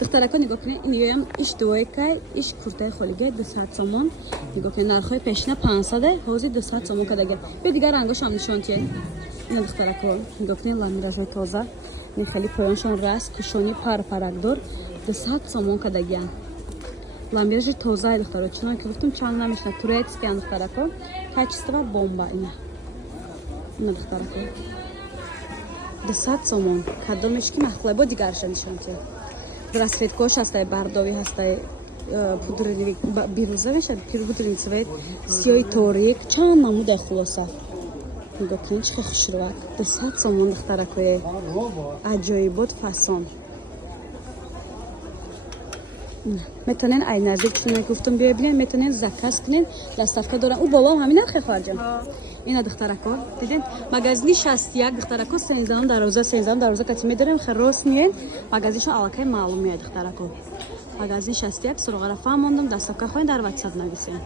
دخترکان نگاه کنید این هم ایش دویکای ایش کرته خالیگه 200 سومون نگاه کنید نرخای پیشینه 500 حوزی 200 سومون کداگه به دیگر رنگاش هم نشون تیه این دخترکان نگاه کنید لامیراژ تازه این خیلی پایانشون راست کشونی پرپرکدار 200 سومون کداگه لامیراژ تازه دخترکان چون که گفتم چند نمیشنه تورکس که دخترکان کچیسته و بمب این دخترکان 200 سومون کدومش که مخلوقه با دیگرش نشون تیه براسلیتکوش هستای برداوی هستای پودر بیروزه میشه پودر цвет سیاه تاریک چند نمود خلاصه نگاه کنید چه خوش رو 200 سومون دخترکای عجایبات فسان میتونین ای نزدیکتون گفتم بیا ببینین میتونین زکاس کنین دستافکا دارن او بالا هم همین نرخ خارجم اینا دخترکا دیدین مغازنی 61 دخترکا 13 دروازه کتی میدارن خروس میین مغازیشون علاقه معلومه دخترکا مغازنی 61 سراغ رفع موندم دستافکا خوین در واتساپ نویسین